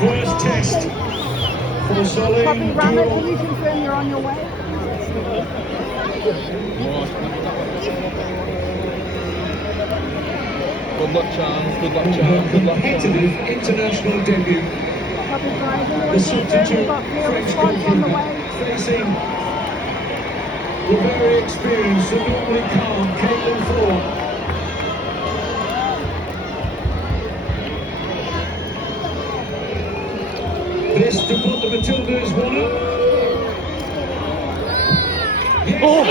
First test for Soleil. Copy, Ramit, can you confirm you're on your way? Good luck, Charles. Good luck, Charles. Good luck, Charles. Competitive international debut. Copy, guys. The Anyone confirm substitute we've got clear French response on the way? goalkeeper facing the very experienced and normally calm Caitlin Thorne. This to put the Matildas 1-up. Yes. Oh!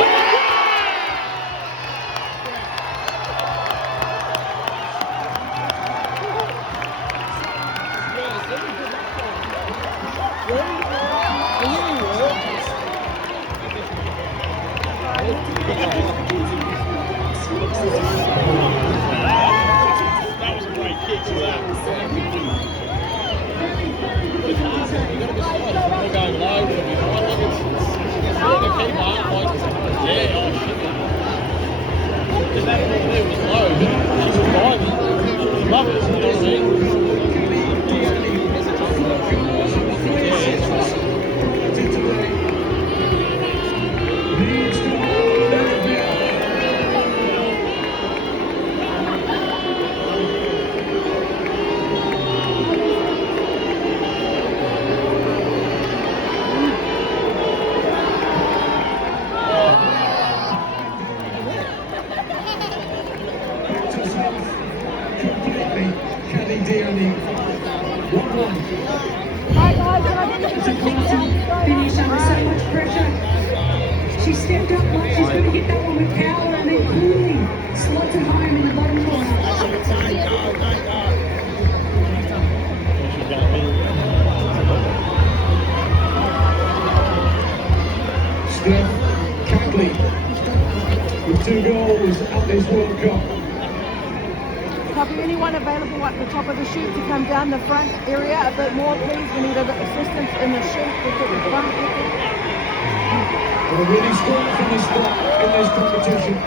That was a great kick to that. We're going low. The keeper, yeah, oh shit. Because that ball there was low. She was diving. Love it, you know what I mean? Hi guys, can I get you Finish under so much pressure. She stepped up like she's going to hit that one with power and then coolly slots it home in the bottom corner. Steph Catley with 2 goals at this World Cup. Copy, anyone available at the top of the chute to come down the front area a bit more, please? We need a bit of assistance in the chute to get the front. They're really strong from the start in this competition.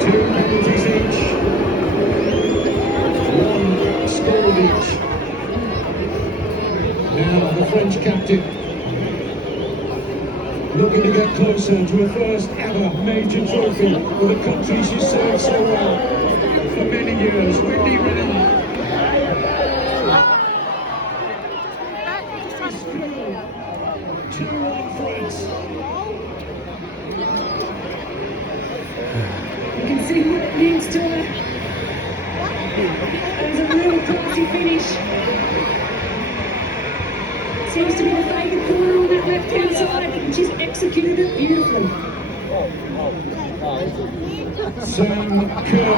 Two penalties each. One scored each. Now the French captain looking to get closer to her first ever major trophy for the country she served so well for many years. Wendy Renard. 2-1 France. You can see what it means to her. It was a really classy finish. Seems to be the favourite corner on that left-hand side, and she's executed it beautifully. Sam Kerr.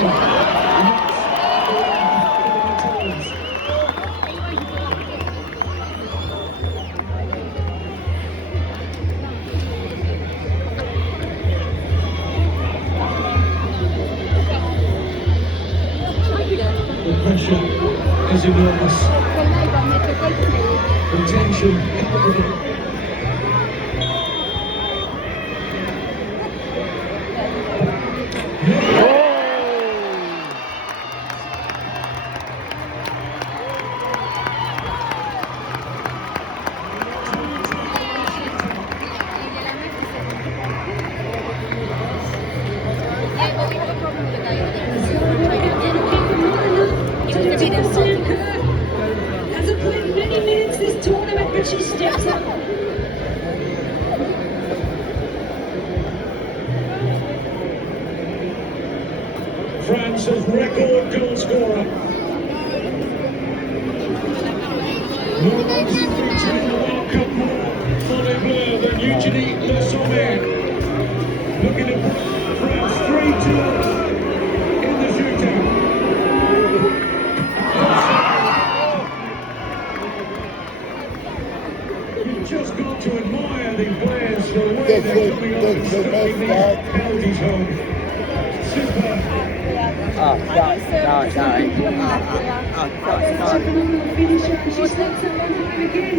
The pressure is enormous. The tension palpable. Hasn't played many minutes this tournament, but she steps up. France's record goal scorer. No one's featured in the World Cup more volley bleu than Eugénie Le Sommer. Looking to France in the shootout. You've just got to admire the players for the way they're coming on and stopping these penalties home. Superb. Phenomenal finisher, and she slips that one home again.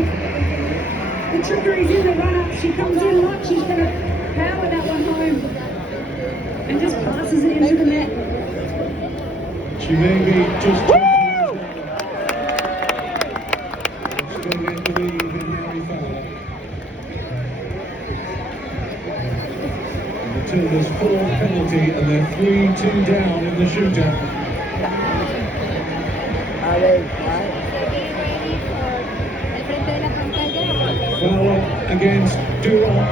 The trickery's in the run-up. She comes in like she's going to power that one home and just passes it into the net. She may be just still in the lead in Mary Fowler. Matilda's fourth penalty and they're 3-2 down in the shootout. Fowler against Durant.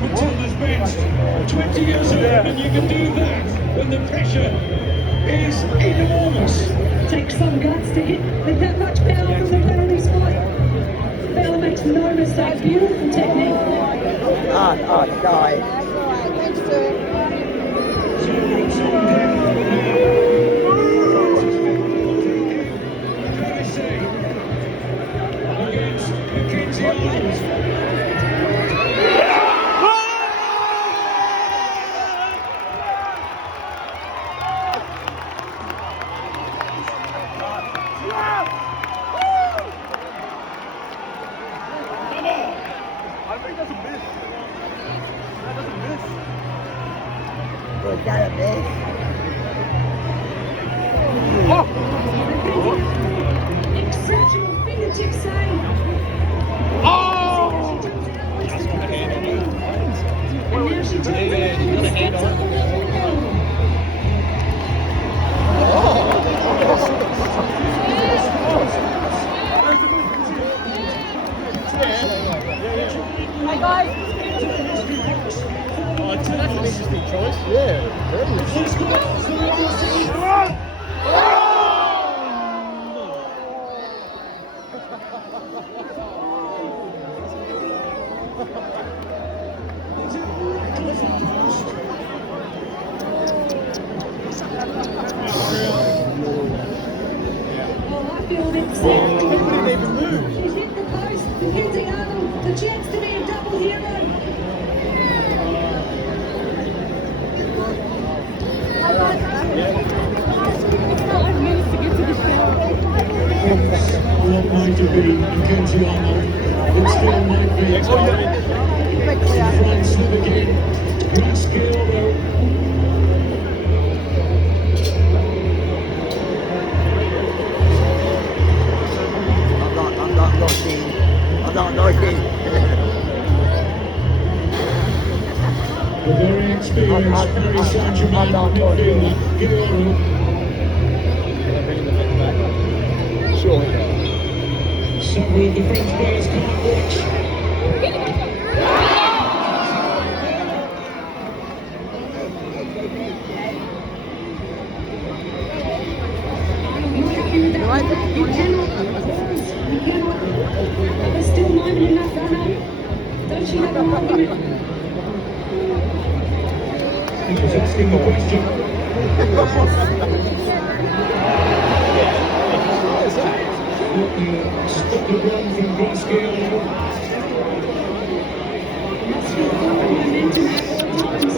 Matilda's benched. 20 years old and you can do that when the pressure is enormous. Takes some guts to hit with that much power from the penalty spot. Bella makes no mistake. Beautiful technique. Against Mackenzie Arnold. Exceptional fingertip save. She jumps out, wants to pass it in. And now she turns around and steps up on that wall. Hey guys. That's an interesting choice. Yeah, very Oh, I feel a bit sad. She's hit the post. Mackenzie Arnold, the chance to be a double hero. What might have been Mackenzie Arnold, it still might be. Front slip again. Great skill though. The very experienced Paris Saint-Germain midfielder, Guerrero. Several of the French players can't watch. Not happy with that one. You cannot pause. You cannot. There's still moment in that run-up. Don't you have an argument? He was asking the question. Stop the run from Glasgow. Must feel forward momentum at all times.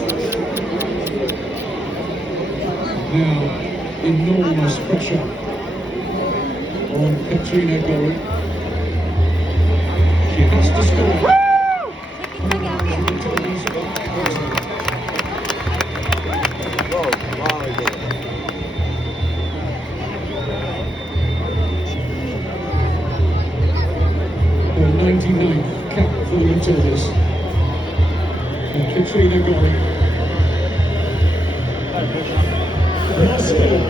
Now, enormous pressure on Katrina Gorry. She has to score. Her 99th cap for the Matildas. And Katrina Gorry. Russell.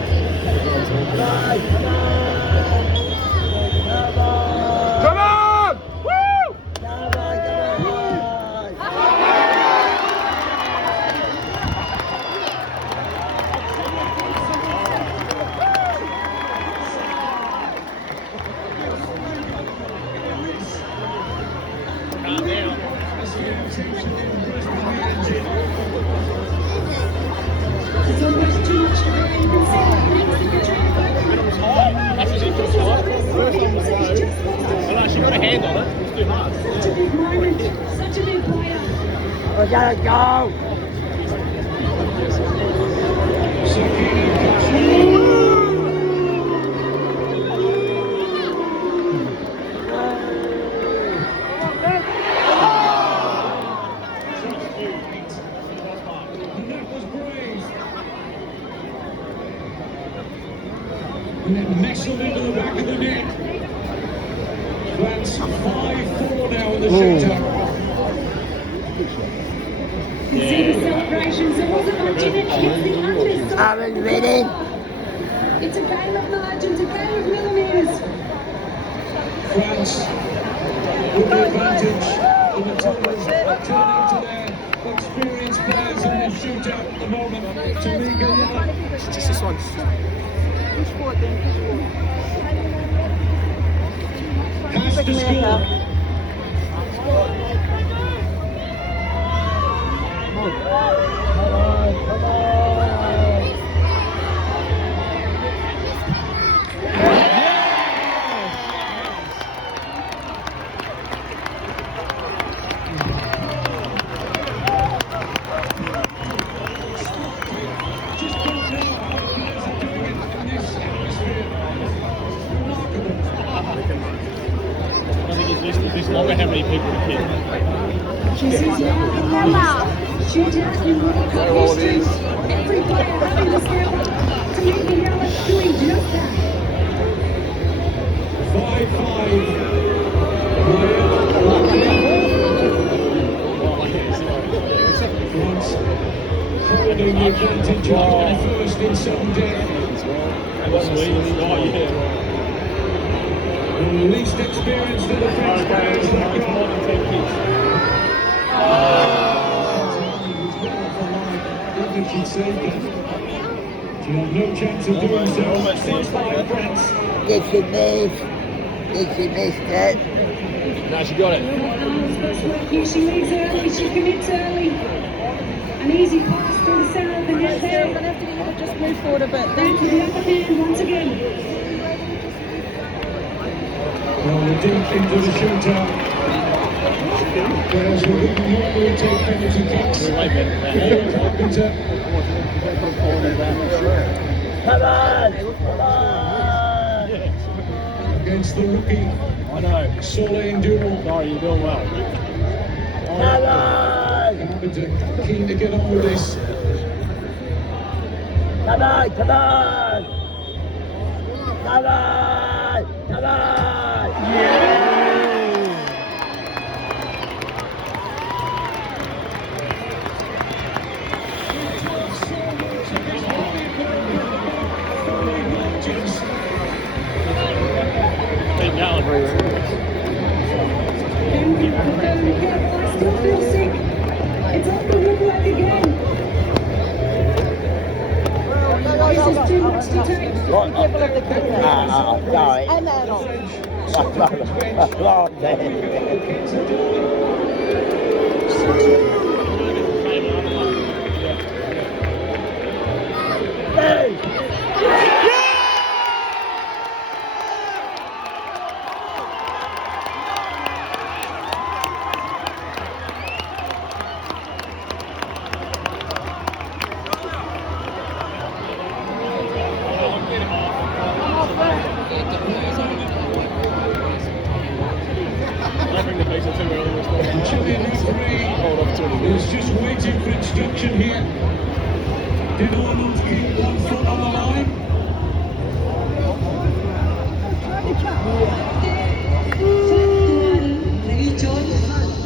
Come on! Woo! gotta go! And that was brave. And then nestled into the back of the net. That's 5-4 now in the shootout. You see the celebrations. There wasn't much in it. It's the underside. I'm ready. It's a game of margins, a game of millimetres. France with the advantage in the totals, turning to their experienced players in this shootout at the moment. Tamika Young. Just this one. Push forward then, push forward. Has to America. score. Just don't know how players are doing it in this atmosphere. Remarkable. I think it's listed this longer how many people to kick. She says now the longest shootout in World Cup history. Every player having to step up. Tamika Young doing just that. 5-5. Holding the advantage on first in sudden death. And the least experienced of the French players have got. If she saved it. She had no chance of doing so. 6-5 France. Did she miss? Did she miss that? No, she got it. Best work here. She leaves early. She commits early. An easy pass through the centre of the net Sarah, there. I'm gonna have to get you to just move forward a bit. Back Thank to you. the upper hand once again. Well, we're deep into the shootout. Players who wouldn't normally take penalty kicks. Way better than Carpenter Come on! against the rookie I know. Soleil Durand. Sorry, you're doing well. Come on! Carpenter keen to get on with this. Come on! Come on! Come on! Come on! Keep going. I still feel sick. It's off the woodwork again. This is too much to take. Careful of the kids. Sorry. And the adults. Wrong there. I bring the pizza too early. The Chilean referee Hold off to is just waiting for instruction here. Did Arnold keep 1 foot on the line?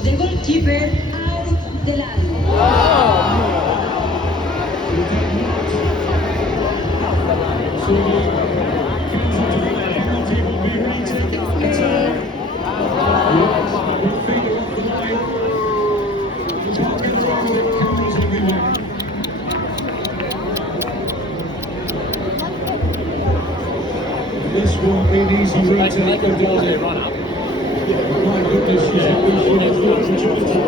The goalkeeper out the line. So penalty will be retaken. It's with finger off the line. You can't get around it. Cameras everywhere. This won't be an easy retake of the game. run up. My goodness, she's the opportunity.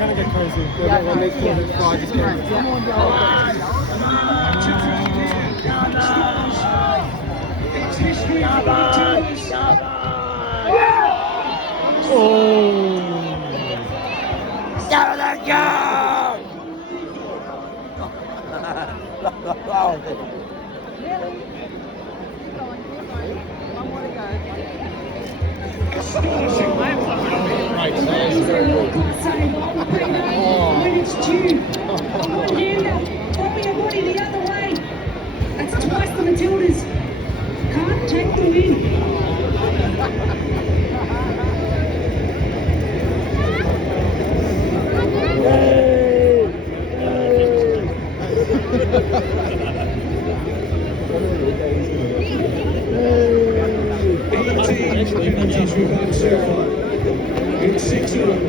can get crazy. Yeah, When they yeah. call it fry, just get It's history for the Tours. Astonishing. Great He's save. a world-class save. I would pay that when it's due. And throwing your body the other way. That's twice the Matildas. Can't take the win. Penalties we've had so far. It's 6 of them.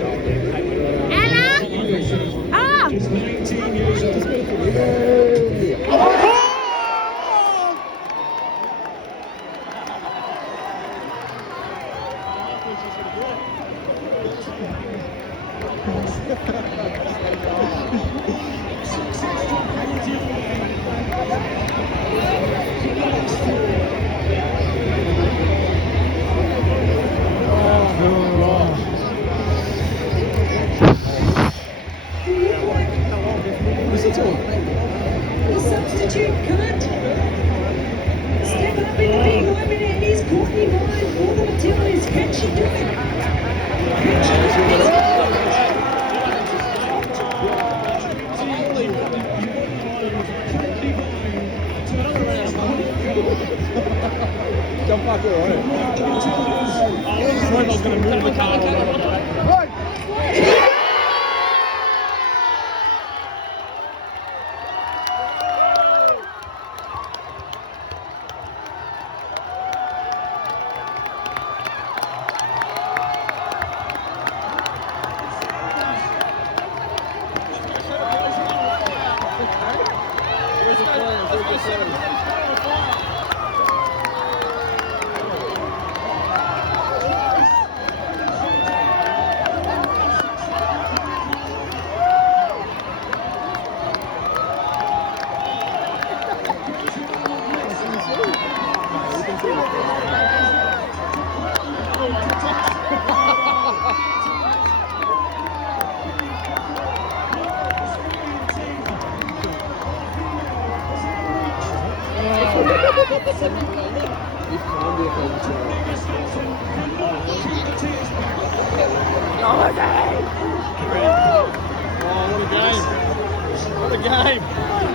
Ah! Just 19 years old. The substitute can't step up in the big moment, and he's Courtney Vine for the Matildas. Can she do it? Can she do it? jump back here, right? I was going to move the car. Oh, what a game. What a game.